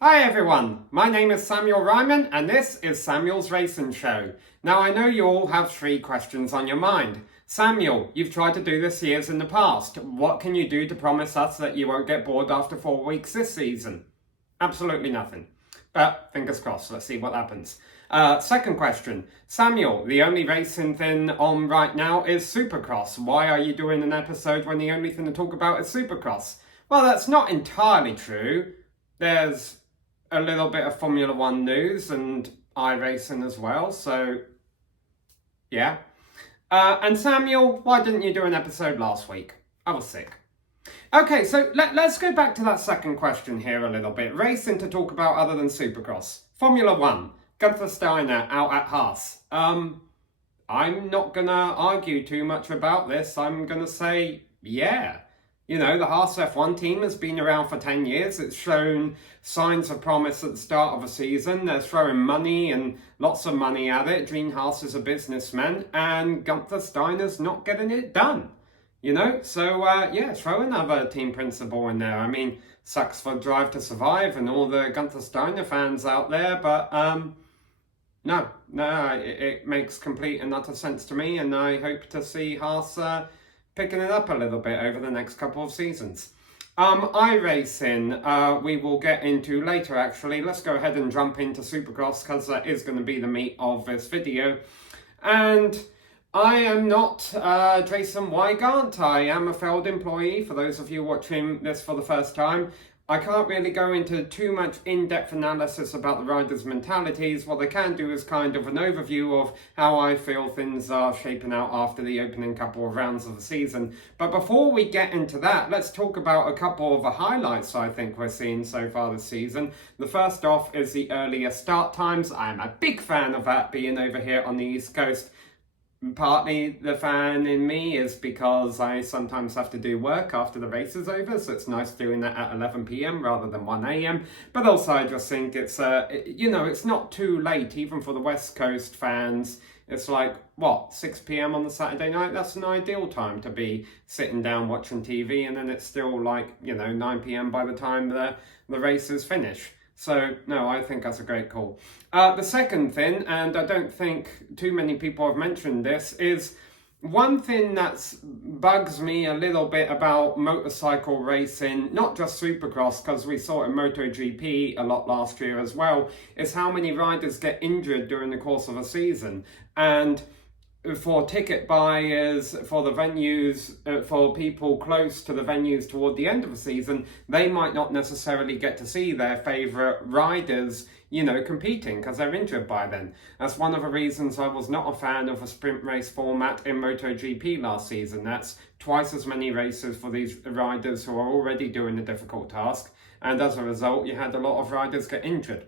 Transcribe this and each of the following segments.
Hi everyone, my name is Samuel Ryman and this is Samuel's Racing Show. Now I know you all have three questions on your mind. Samuel, you've tried to do this years in the past. What can you do to promise us that you won't get bored after 4 weeks this season? Absolutely nothing. But fingers crossed, let's see what happens. Second question. Samuel, the only racing thing on right now is Supercross. Why are you doing an episode when the only thing to talk about is Supercross? Well, that's not entirely true. There's a little bit of Formula One news and iRacing as well, so yeah. And Samuel, why didn't you do an episode last week? I was sick. Okay, so let's go back to that second question here a little bit. Racing to talk about other than Supercross. Formula One. Gunther Steiner out at Haas. I'm not gonna argue too much about this. I'm gonna say, yeah. You know, the Haas F1 team has been around for 10 years. It's shown signs of promise at the start of a season. They're throwing money and lots of money at it. Gene Haas is a businessman and Gunther Steiner's not getting it done. You know, so yeah, throw another team principal in there. I mean, sucks for Drive to Survive and all the Gunther Steiner fans out there, but no, it makes complete and utter sense to me, and I hope to see Haas picking it up a little bit over the next couple of seasons. iRacing, we will get into later actually. Let's go ahead and jump into Supercross because that is going to be the meat of this video. And I am not Jason Weigand. I am a failed employee, for those of you watching this for the first time. I can't really go into too much in-depth analysis about the riders' mentalities. What I can do is kind of an overview of how I feel things are shaping out after the opening couple of rounds of the season. But before we get into that, let's talk about a couple of the highlights I think we're seeing so far this season. The first off is the earlier start times. I'm a big fan of that being over here on the East Coast. Partly the fan in me is because I sometimes have to do work after the race is over, so it's nice doing that at 11 p.m. rather than 1 a.m. But also I just think it's, you know, it's not too late, even for the West Coast fans. It's like, what, 6 p.m. on the Saturday night? That's an ideal time to be sitting down watching TV, and then it's still like, you know, 9 p.m. by the time the races finish. So, no, I think that's a great call. The second thing, and I don't think too many people have mentioned this, is one thing that bugs me a little bit about motorcycle racing, not just Supercross, because we saw it in MotoGP a lot last year as well, is how many riders get injured during the course of a season. And for ticket buyers, for the venues, for people close to the venues toward the end of the season, they might not necessarily get to see their favourite riders, you know, competing because they're injured by then. That's one of the reasons I was not a fan of a sprint race format in MotoGP last season. That's twice as many races for these riders who are already doing a difficult task, and as a result, you had a lot of riders get injured.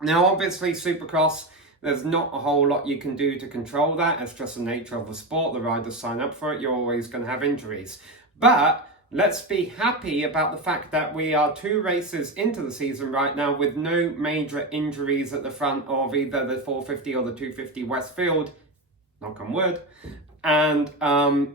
Now, obviously, Supercross, there's not a whole lot you can do to control that. It's just the nature of the sport. The riders sign up for it. You're always going to have injuries. But let's be happy about the fact that we are 2 races into the season right now with no major injuries at the front of either the 450 or the 250 Westfield. Knock on wood. And,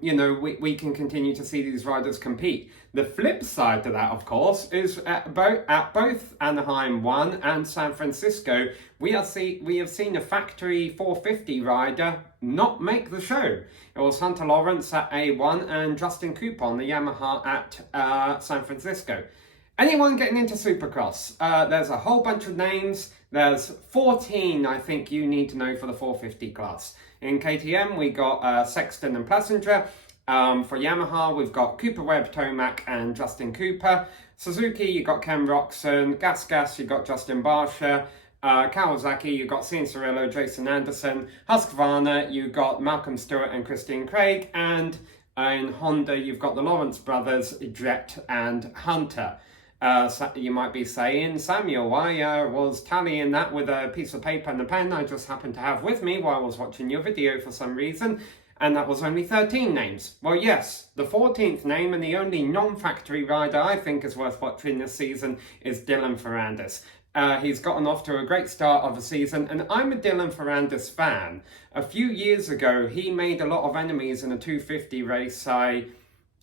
you know, we can continue to see these riders compete. The flip side to that, of course, is at both Anaheim 1 and San Francisco, we have seen a factory 450 rider not make the show. It was Hunter Lawrence at A1 and Justin Cooper on the Yamaha at San Francisco. Anyone getting into Supercross? There's a whole bunch of names. There's 14, I think, you need to know for the 450 class. In KTM, we got Sexton and Plessinger. For Yamaha, we've got Cooper Webb, Tomac, and Justin Cooper. Suzuki, you got Ken Roxon. Gas, you got Justin Barsha. Kawasaki, you got Cianciarillo, Jason Anderson. Husqvarna, you got Malcolm Stewart and Christine Craig. And in Honda, you've got the Lawrence brothers, Jet and Hunter. So you might be saying, Samuel, I was tallying that with a piece of paper and a pen I just happened to have with me while I was watching your video for some reason, and that was only 13 names. Well, yes, the 14th name and the only non-factory rider I think is worth watching this season is Dylan Ferrandis. He's gotten off to a great start of the season, and I'm a Dylan Ferrandis fan. A few years ago, he made a lot of enemies in a 250 race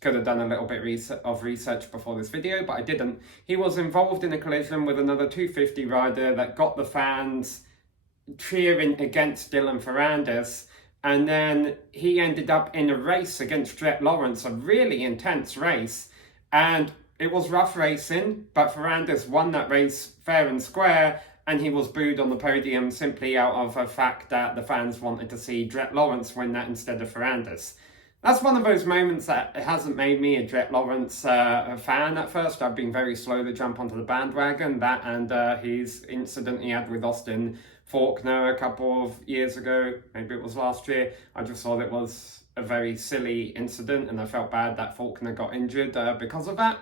Could have done a little bit of research before this video, but I didn't. He was involved in a collision with another 250 rider that got the fans cheering against Dylan Ferrandis, and then he ended up in a race against Jett Lawrence, a really intense race, and it was rough racing, but Ferrandis won that race fair and square, and he was booed on the podium simply out of the fact that the fans wanted to see Jett Lawrence win that instead of Ferrandis. That's one of those moments that it hasn't made me a Jett Lawrence fan at first. I've been very slow to jump onto the bandwagon. That and his incident he had with Austin Faulkner a couple of years ago, maybe it was last year. I just thought it was a very silly incident, and I felt bad that Faulkner got injured because of that.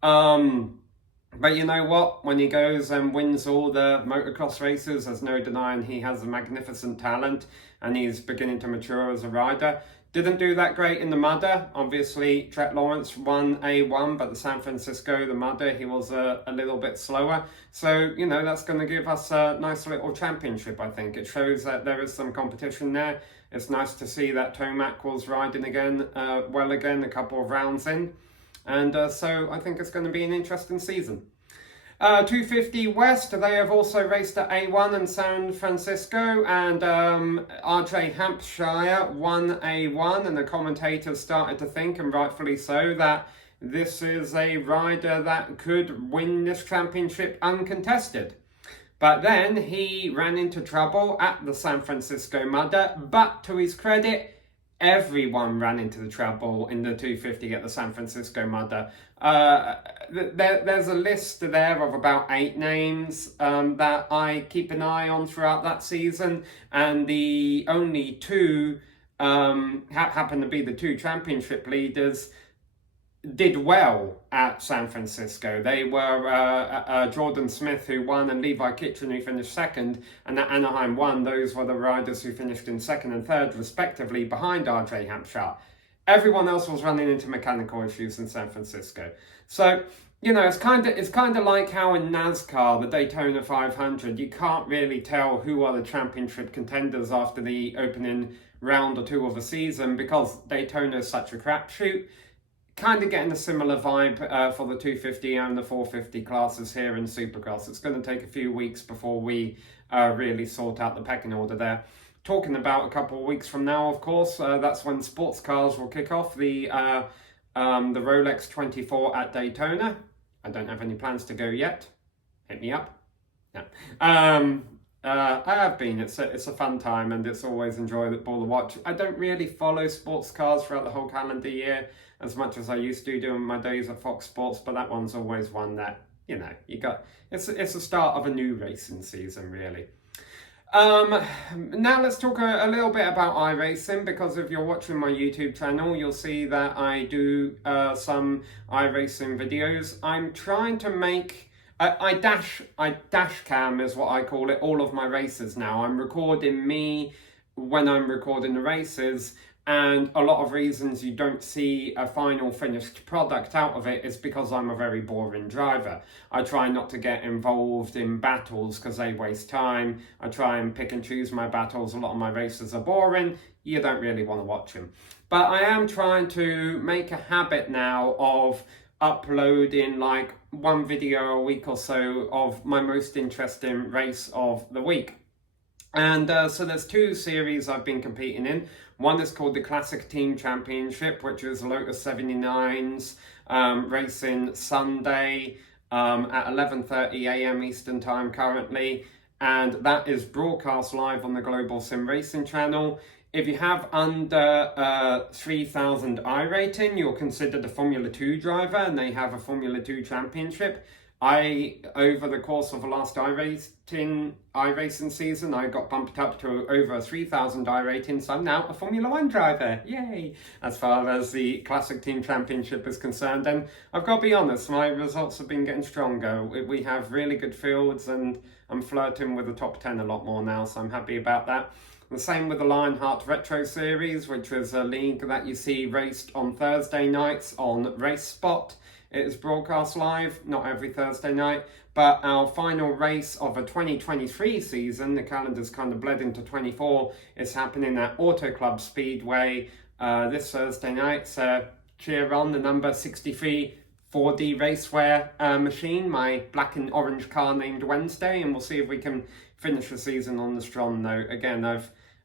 But you know what? When he goes and wins all the motocross races, there's no denying he has a magnificent talent, and he's beginning to mature as a rider. Didn't do that great in the Mudder. Obviously, Jett Lawrence won A1, but the San Francisco, the Mudder, he was a little bit slower. So, you know, that's going to give us a nice little championship, I think. It shows that there is some competition there. It's nice to see that Tomac was riding again, well again, a couple of rounds in. And so I think it's going to be an interesting season. 250 West, they have also raced at A1 in San Francisco, and RJ Hampshire won A1, and the commentators started to think, and rightfully so, that this is a rider that could win this championship uncontested. But then he ran into trouble at the San Francisco Mudder, but to his credit, everyone ran into the trouble in the 250 at the San Francisco Mudder. There's a list there of about 8 names that I keep an eye on throughout that season, and the only 2 happen to be the 2 championship leaders did well at San Francisco. They were Jordan Smith, who won, and Levi Kitchen, who finished second, and at Anaheim won. Those were the riders who finished in second and third, respectively, behind RJ Hampshire. Everyone else was running into mechanical issues in San Francisco. So, you know, it's kind of like how in NASCAR, the Daytona 500, you can't really tell who are the championship contenders after the opening round or 2 of the season, because Daytona is such a crapshoot. Kind of getting a similar vibe for the 250 and the 450 classes here in Supercross. It's going to take a few weeks before we really sort out the pecking order there. Talking about a couple of weeks from now, of course, that's when sports cars will kick off. The Rolex 24 at Daytona. I don't have any plans to go yet. Hit me up. Yeah. I have been. It's a fun time, and it's always enjoyable to watch. I don't really follow sports cars throughout the whole calendar year as much as I used to do in my days at Fox Sports, but that one's always one that, you know, it's the start of a new racing season, really. Now let's talk a little bit about iRacing, because if you're watching my YouTube channel, you'll see that I do some iRacing videos. I'm trying to make I dash cam is what I call it, all of my races now. I'm recording me when I'm recording the races, and a lot of reasons you don't see a final finished product out of it is because I'm a very boring driver. I try not to get involved in battles because they waste time. I try and pick and choose my battles. A lot of my races are boring. You don't really want to watch them. But I am trying to make a habit now of uploading like 1 video a week or so of my most interesting race of the week. And so there's 2 series I've been competing in. One is called the Classic Team Championship, which is Lotus 79's racing Sunday at 11:30 a.m. Eastern Time currently. And that is broadcast live on the Global Sim Racing channel. If you have under 3,000 iRating, you're considered a Formula 2 driver, and they have a Formula 2 championship. Over the course of the last iRacing season, I got bumped up to over 3,000 iRating, so I'm now a Formula 1 driver. Yay! As far as the Classic Team Championship is concerned, and I've got to be honest, my results have been getting stronger. We have really good fields, and I'm flirting with the top 10 a lot more now, so I'm happy about that. The same with the Lionheart Retro Series, which is a league that you see raced on Thursday nights on Race Spot. It is broadcast live, not every Thursday night, but our final race of a 2023 season, the calendar's kind of bled into 24, is happening at Auto Club Speedway this Thursday night. It's cheer on the number 63 4D racewear machine, my black and orange car named Wednesday, and we'll see if we can finish the season on the strong note. Again,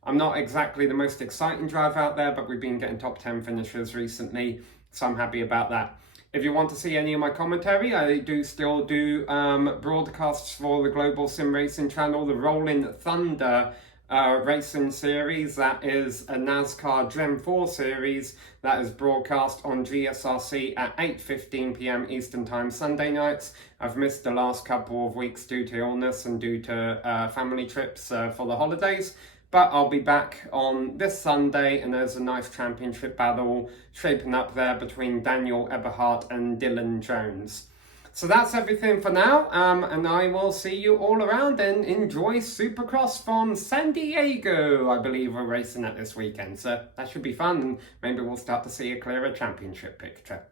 I'm not exactly the most exciting driver out there, but we've been getting top 10 finishes recently, so I'm happy about that. If you want to see any of my commentary, I still do broadcasts for the Global Sim Racing channel, the Rolling Thunder racing series. That is a NASCAR Gen 4 series that is broadcast on GSRC at 8:15 p.m. Eastern Time Sunday nights. I've missed the last couple of weeks due to illness and due to family trips for the holidays. But I'll be back on this Sunday, and there's a nice championship battle shaping up there between Daniel Eberhardt and Dylan Jones. So that's everything for now, and I will see you all around and enjoy Supercross from San Diego. I believe we're racing at this weekend, so that should be fun, and maybe we'll start to see a clearer championship picture.